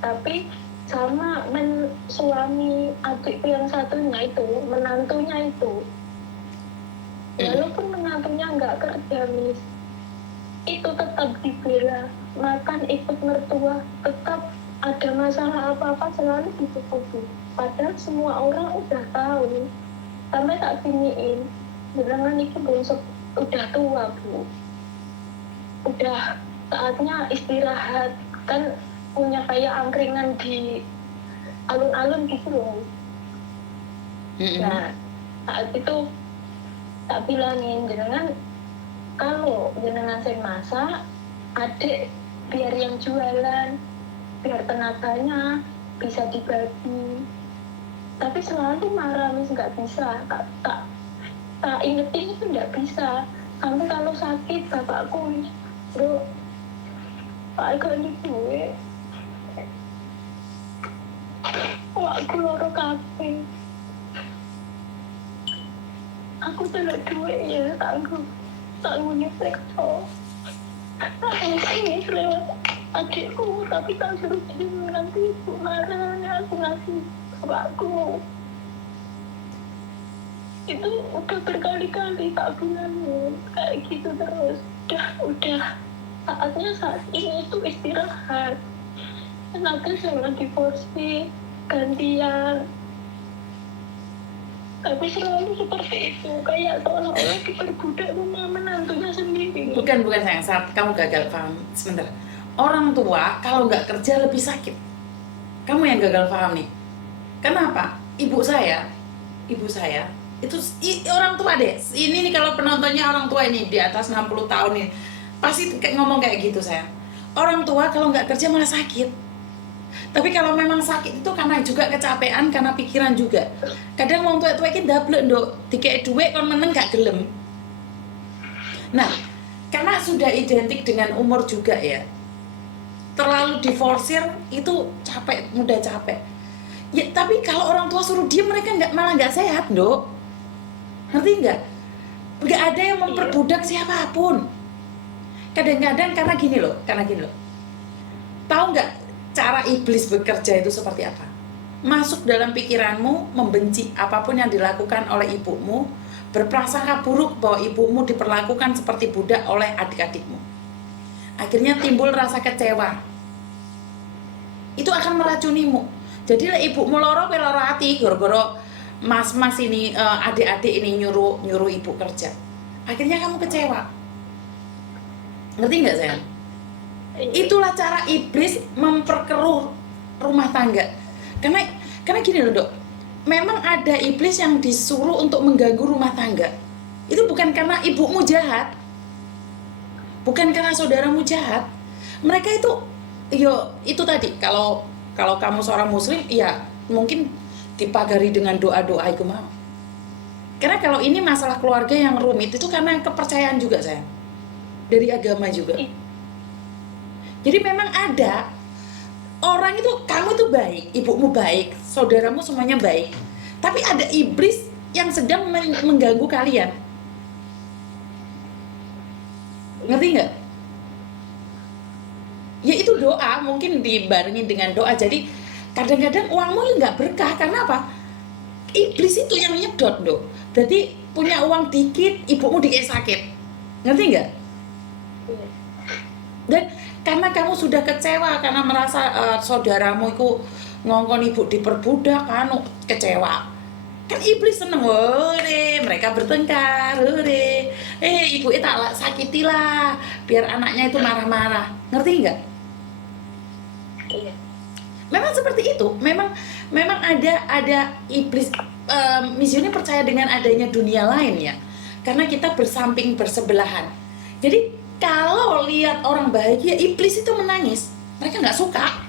Tapi sama suami adikku yang satunya itu, menantunya itu, walaupun menantunya nggak kerja, Miss, itu tetap dibela, makan ikut mertua, tetap ada masalah apa-apa selalu ditutupi. Padahal semua orang udah tahu. Sampai tak giniin, jenengan itu udah tua, Bu. Udah saatnya istirahat. Kan punya kayak angkringan di alun-alun gitu loh. Nah, saat itu tak bilangin, jenengan kalau jenengan saya masak, adik biar yang jualan, biar tenaganya bisa dibagi. Tapi selalu marah, Miss, nggak bisa. Tak ingetin itu nggak bisa. Sampai kalau sakit bapakku, bro, Pak Eko ini gue, aku loro kabeh. Aku teluk duit ya, tangguh nyeprekso. Aku sih lewat adikku, tapi tak suruh kirim, nanti ibu marah, aku ngasih bapakku. Itu udah berkali-kali tak bilangin kayak gitu terus. Udah saatnya saat ini itu istirahat. Tenaga jangan diporsi gantian. Tapi selalu seperti itu, kayak seolah-olah diperbudak rumah menantunya sendiri. Bukan sayang, saat kamu gagal paham. Sebentar. Orang tua kalau nggak kerja lebih sakit. Kamu yang gagal paham nih. Kenapa? Ibu saya itu orang tua deh. Ini nih kalau penontonnya orang tua ini di atas 60 tahun nih, pasti ngomong kayak gitu saya. Orang tua kalau nggak kerja malah sakit. Tapi kalau memang sakit itu karena juga kecapean, karena pikiran juga. Kadang wong tua ini double nduk, dikek duit kon meneng gak gelem. Nah, karena sudah identik dengan umur juga ya. Terlalu diforsir itu capek, mudah capek. Ya, tapi kalau orang tua suruh diem mereka malah nggak sehat, Nduk. Ngerti nggak? Nggak ada yang memperbudak siapapun. Kadang-kadang karena gini loh. Tahu nggak cara iblis bekerja itu seperti apa? Masuk dalam pikiranmu, membenci apapun yang dilakukan oleh ibumu, berprasangka buruk bahwa ibumu diperlakukan seperti budak oleh adik-adikmu. Akhirnya timbul rasa kecewa. Itu akan meracunimu. Jadi ibumu loro hati, gara-gara mas-mas ini, adik-adik ini nyuruh ibu kerja. Akhirnya kamu kecewa. Ngerti nggak sayang? Itulah cara iblis memperkeruh rumah tangga. Karena gini loh, Dok. Memang ada iblis yang disuruh untuk mengganggu rumah tangga. Itu bukan karena ibumu jahat. Bukan karena saudaramu jahat. Mereka itu tadi kalau kamu seorang muslim, ya mungkin dipagari dengan doa-doa itu mau. Karena kalau ini masalah keluarga yang rumit itu karena kepercayaan juga sayang. Dari agama juga. Jadi memang ada orang itu, kamu itu baik, ibumu baik, saudaramu semuanya baik. Tapi ada iblis yang sedang mengganggu kalian. Ngerti nggak? Ya itu doa, mungkin dibarengi dengan doa. Jadi kadang-kadang uangmu nggak berkah, karena apa? Iblis itu yang nyedot, Dok. Jadi punya uang dikit, ibumu dikit sakit. Ngerti nggak? Dan karena kamu sudah kecewa, karena merasa saudaramu itu ngongkon ibu diperbudak, kecewa. Kan iblis seneng, mereka bertengkar, ibu itu tak sakitilah, biar anaknya itu marah-marah. Ngerti nggak? Iya. Memang seperti itu. Memang ada iblis. Misalnya percaya dengan adanya dunia lain ya, karena kita bersamping bersebelahan. Jadi kalau lihat orang bahagia, iblis itu menangis. Mereka nggak suka.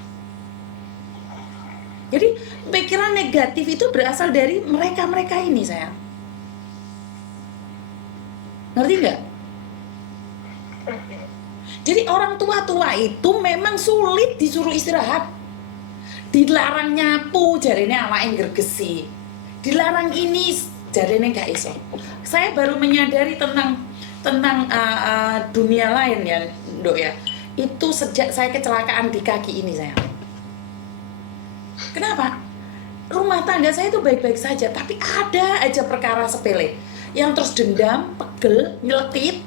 Jadi pikiran negatif itu berasal dari mereka ini sayang. Ngerti nggak? Jadi orang tua itu memang sulit disuruh istirahat. Dilarang nyapu, jarine awake gergesi. Dilarang ini, jarine gak iso. Saya baru menyadari tentang dunia lain ya, Dok ya. Itu sejak saya kecelakaan di kaki ini sayang. Kenapa? Rumah tangga saya itu baik-baik saja, tapi ada aja perkara sepele yang terus dendam, pegel, nyelekit,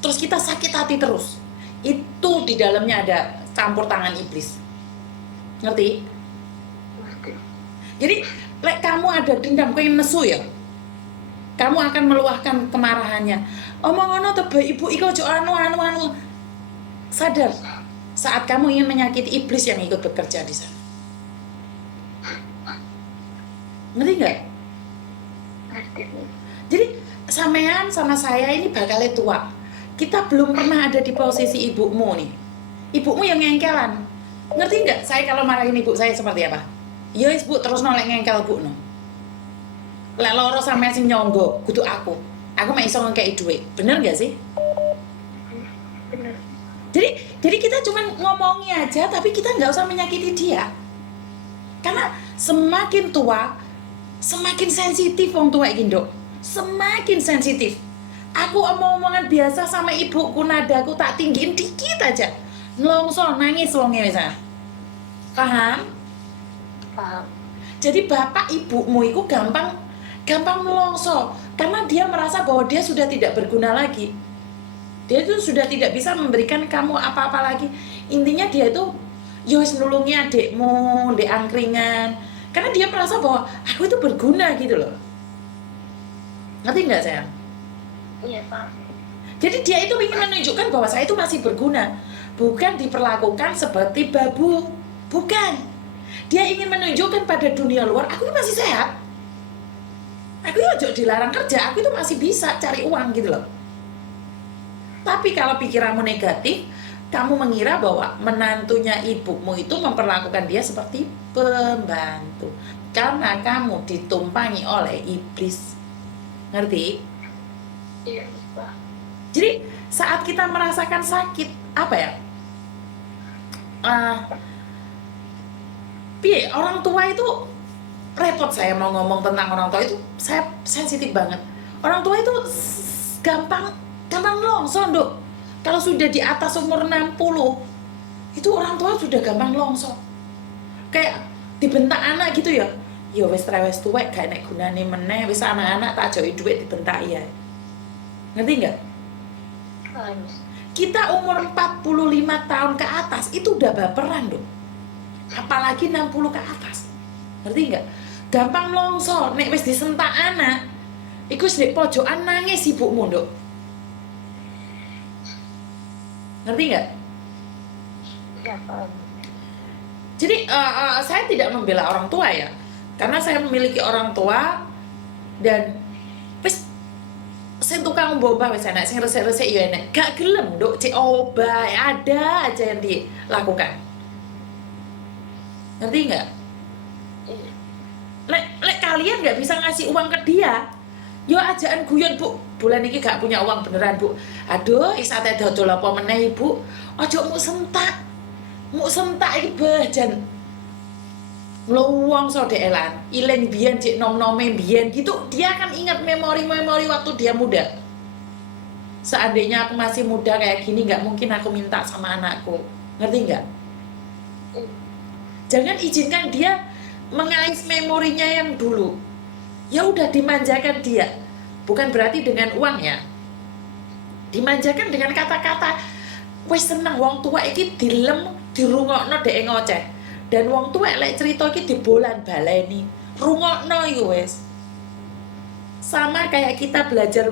terus kita sakit hati terus. Itu di dalamnya ada campur tangan iblis. Ngerti? Ngerti. Jadi, lek kamu ada dendam, kayak nesu ya, kamu akan meluahkan kemarahannya. Omong ngono tebe ibu iko ojo anu. Sadar, saat kamu ingin menyakiti iblis yang ikut bekerja di sana. Ngerti nggak? Ngerti. Jadi sampean sama saya ini bakalnya tua. Kita belum pernah ada di posisi ibumu nih. Ibumu yang ngengkelan. Ngerti nggak? Saya kalau marahin ibu saya seperti apa? Ya wis bu, terus nolak ngengkel bu no. Lek loro sampean sing nyonggo, kudu aku. Aku mek iso ngekei duit. Bener nggak sih? Bener. Jadi kita cuma ngomongi aja, tapi kita nggak usah menyakiti dia. Karena semakin tua, semakin sensitif wong tua iki, Nduk. Semakin sensitif. Aku omong-omongan biasa sama ibuku, nadaku tak tinggiin dikit aja. Nlongso nangis wonge wis. Paham? Paham. Jadi bapak ibumu itu gampang melongso karena dia merasa bahwa dia sudah tidak berguna lagi. Dia itu sudah tidak bisa memberikan kamu apa-apa lagi. Intinya dia itu ya wis nulungi adikmu, ndek angkringan. Karena dia merasa bahwa aku itu berguna gitu loh. Ngerti nggak sayang? Iya, paham. Jadi dia itu ingin menunjukkan bahwa saya itu masih berguna. Bukan diperlakukan seperti babu. Bukan. Dia ingin menunjukkan pada dunia luar, aku masih sehat. Aku ojo dilarang kerja, aku itu masih bisa cari uang gitu loh. Tapi kalau pikiranmu negatif, kamu mengira bahwa menantunya ibumu itu memperlakukan dia seperti pembantu. Karena kamu ditumpangi oleh iblis. Ngerti? Iya, paham. Jadi saat kita merasakan sakit, apa ya? Orang tua itu repot. Saya mau ngomong tentang orang tua itu, saya sensitif banget. Orang tua itu gampang longso, Nduk. Kalau sudah di atas umur 60, itu orang tua sudah gampang longso. Kayak dibentak anak gitu ya. Ya wis trewes tuwek gak enek gunane meneh, wis anak-anak tak joki dhuwit dibentak ya. Ngerti enggak? Paham. Kita umur 45 tahun ke atas itu udah baperan, Nduk. Apalagi 60 ke atas. Ngerti enggak? Gampang longso, nek wis disentak anak, iku wis ndek pojokan nangis ibumu, Nduk. Ngerti enggak? Ya, paham. Jadi saya tidak membela orang tua ya, karena saya memiliki orang tua dan wis sing tukang boba wis enak, sing resik-resik ya enak. Gak gelem, Nduk, cek obah ada aja yang dilakukan. Ngerti enggak? Iya. Lek kalian nggak bisa ngasih uang ke dia, yo ajaan guyon bu, bulan ini gak punya uang beneran bu. Aduh, isate dodol apa meneh ibu? Ojo mu sentak iki jan ngeluwang so deelan, ilen biyen cek nom-nome biyen gitu. Dia akan ingat memori-memori waktu dia muda. Seandainya aku masih muda kayak gini, nggak mungkin aku minta sama anakku. Ngerti nggak? Jangan izinkan dia mengais memorinya yang dulu. Ya udah, dimanjakan dia. Bukan berarti dengan uang ya. Dimanjakan dengan kata-kata wis seneng wong tua iki dilem dirungokno dhek ngoceh. Dan wong tua lek cerita iki dibolan baleni. Rungokno iku wis. Sama kayak kita belajar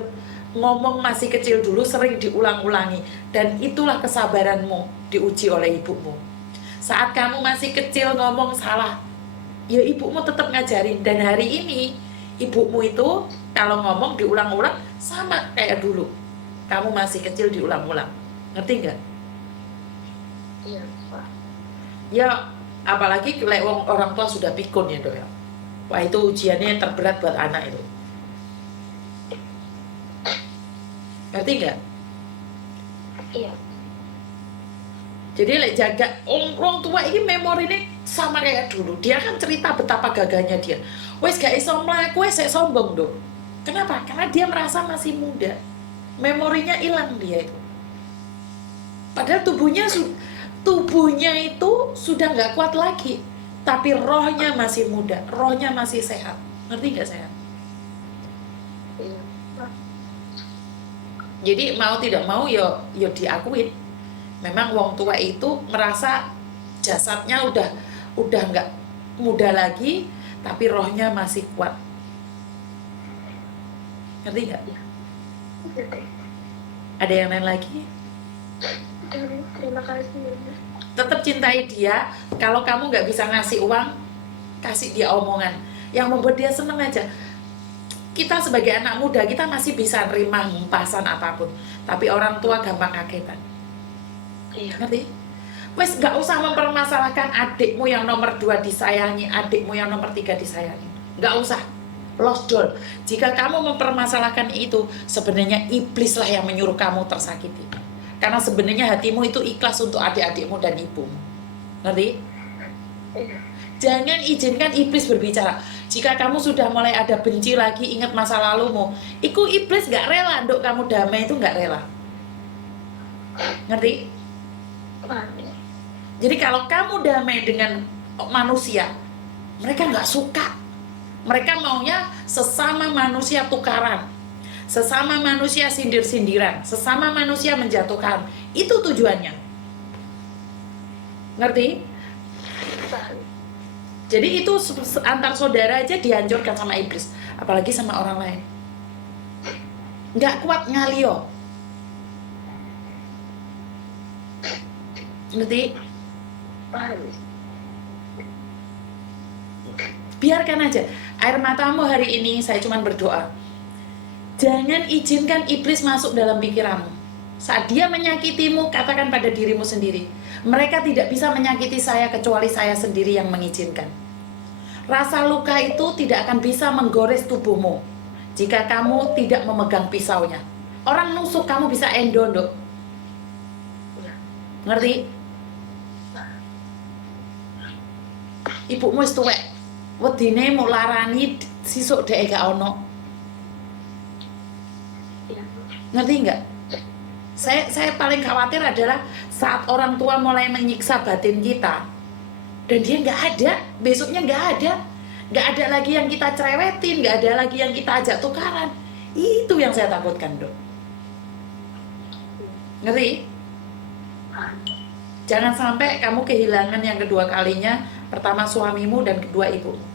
ngomong masih kecil dulu sering diulang-ulangi, dan itulah kesabaranmu diuji oleh ibumu. Saat kamu masih kecil ngomong salah, ya ibumu tetap ngajarin. Dan hari ini ibumu itu kalau ngomong diulang-ulang sama kayak dulu. Kamu masih kecil diulang-ulang. Ngerti nggak? Iya, Pak. Ya apalagi lek orang tua sudah pikun ya Dok ya. Wah itu ujiannya yang terberat buat anak itu. Ngerti nggak? Iya. Jadi lek jaga orang tua ini memori ini sama kayak dulu. Dia kan cerita betapa gagahnya dia. Wes gak iso mlaku wes sombong Dok. Kenapa? Karena dia merasa masih muda. Memorinya hilang dia itu. Padahal tubuhnya itu sudah nggak kuat lagi. tapi rohnya masih muda, rohnya masih sehat. Ngerti nggak saya? Iya. Jadi mau tidak mau yo diakuin. Memang wong tua itu merasa jasadnya udah nggak muda lagi, tapi rohnya masih kuat. Ngerti nggak? Oke. Ada yang lain lagi? Terima kasih. Tetap cintai dia. Kalau kamu nggak bisa ngasih uang, kasih dia omongan yang membuat dia seneng aja. Kita sebagai anak muda, kita masih bisa nerima ngumpasan apapun, tapi orang tua gampang kagetan. Iya. Ngerti? Wes nggak usah mempermasalahkan adikmu yang nomor 2 disayangi, adikmu yang nomor 3 disayangi. Nggak usah. Lost doll. Jika kamu mempermasalahkan itu, sebenarnya iblislah yang menyuruh kamu tersakiti. Karena sebenarnya hatimu itu ikhlas untuk adik-adikmu dan ibumu. Ngerti? Iya. Jangan izinkan iblis berbicara. Jika kamu sudah mulai ada benci lagi, ingat masa lalumu, itu iblis gak rela untuk kamu damai, itu gak rela. Ngerti? Paham. Jadi kalau kamu damai dengan manusia, mereka gak suka. Mereka maunya sesama manusia tukaran, sesama manusia sindir-sindiran, sesama manusia menjatuhkan. Itu tujuannya. Ngerti? Paham. Jadi itu antar saudara aja dihancurkan sama iblis, apalagi sama orang lain. Nggak kuat ngalio. Ngerti? Paham. Biarkan aja. Air matamu hari ini saya cuma berdoa. Jangan izinkan iblis masuk dalam pikiranmu. Saat dia menyakitimu, katakan pada dirimu sendiri, mereka tidak bisa menyakiti saya kecuali saya sendiri yang mengizinkan. Rasa luka itu tidak akan bisa menggores tubuhmu jika kamu tidak memegang pisaunya. Orang nusuk kamu bisa endondok. Ngerti? Ibumu wis tuwek. Wedine mau larani sisuk dhek gak ono. Iya. Ngerti nggak? Saya paling khawatir adalah saat orang tua mulai menyiksa batin kita dan dia nggak ada, besoknya nggak ada lagi yang kita cerewetin, nggak ada lagi yang kita ajak tukaran. Itu yang saya takutkan, Dok. Ngerti? Paham. Jangan sampai kamu kehilangan yang kedua kalinya, pertama suamimu dan kedua ibu.